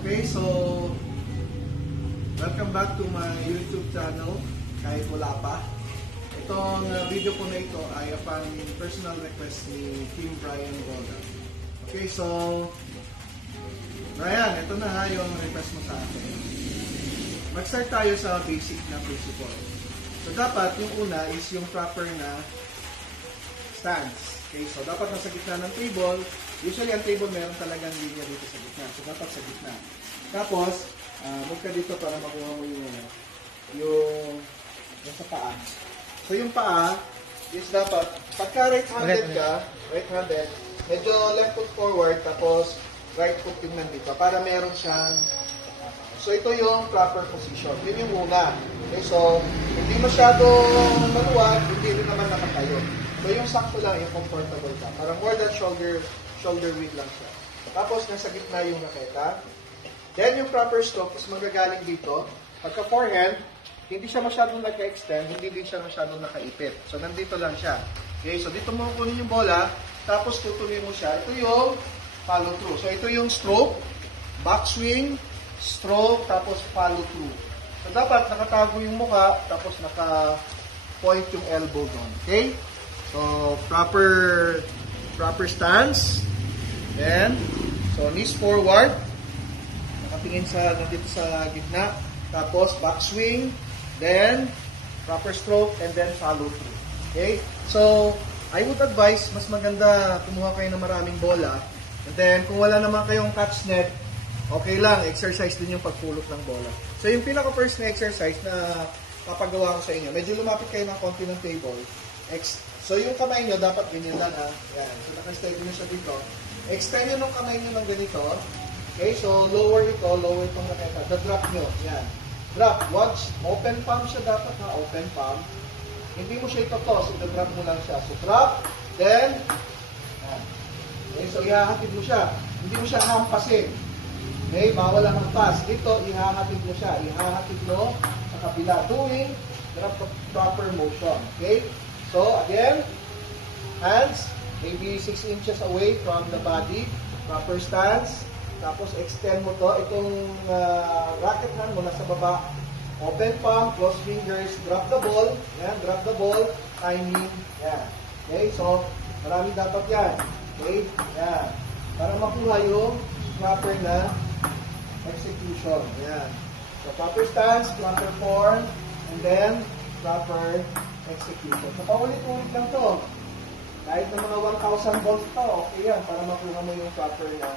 Okay, so welcome back to my YouTube channel kahit wala pa. Itong video po na ito ay upon personal request ni Kim Brian Golda. Okay, so Brian, ito na ha yung request mo sa akin. Mag-start tayo sa basic na principle. So dapat yung una is yung proper na stance. Okay, so dapat nasa gitna ng table. Usually ang table meron talagang linya dito sa gitna. So dapat sa gitna. Tapos, move ka dito para makuha mo yung sa paa. So yung paa is dapat, pagka right-handed ka, right-handed, medyo left foot forward, tapos right foot yung nandito, para meron siyang, so ito yung proper position. Yun yung una. Okay, so, hindi masyadong maluwag, hindi rin naman nakatayo. So yung sakto lang, yung comfortable ka. Parang more than shoulder width lang siya. Tapos, nasa gitna yung raketa. Then, yung proper stroke is magagaling dito. Pagka forehand, hindi siya masyadong naka-extend, hindi din siya masyadong nakaipit. So, nandito lang siya. Okay, so dito mo kunin yung bola, tapos tutuloy mo siya. Ito yung follow through. So, ito yung stroke, backswing, stroke, tapos follow through. So, dapat nakatago yung mukha, tapos naka-point yung elbow doon. Okay? So, proper stance. Then, so knees forward. Nakatingin nandito sa gitna. Tapos, backswing. Then, proper stroke. And then, follow through. Okay? So, I would advise, mas maganda kumuha kayo ng maraming bola. And then, kung wala naman kayong catch net, okay lang, exercise din yung pagpulot ng bola. So, yung pinaka-first na exercise na papagawa ko sa inyo, medyo lumapit kayo ng konti ng table. So, yung kamay nyo, dapat ganyan lang ha. Yan. So, naka-stay nyo siya dito. Extend nyo ng kamay nyo ng ganito. Okay, so, lower itong raketa. The-drop nyo. Yan. Drop. Watch. Open palm siya dapat ha. Open palm. Hindi mo siya ito-toss. The-drop mo lang siya. So, drop. Then, yan. Okay, so, ihahatid mo siya. Hindi mo siya hampasin. Okay, bawal ang hampas. Dito, ihahatid mo siya. Ihahatid mo sa kabila. Doing the proper motion. Okay? So, again, hands, maybe 6 inches away from the body. Proper stance. Tapos, extend mo to. Itong racket hand mo nasa baba. Open palm, close fingers, drop the ball. Yan, drop the ball. Timing. Yan. Okay, so, marami dapat yan. Okay, yan. Para makuha yung proper na execution. Yan. So, proper stance, proper form, and then, proper execution. So, paulit-ulit lang to. Kahit na mga 1,000 volts to, okay yan, para makuha mo yung proper na.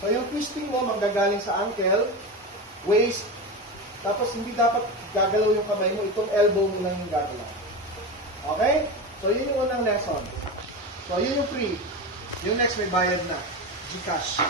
So, yung twisting mo, manggagaling sa ankle, waist, tapos hindi dapat gagalaw yung kamay mo, itong elbow mo lang yung gagalaw. Okay? So, yun yung unang lesson. So, yun yung free. Yung next, may bayad na. Gcash.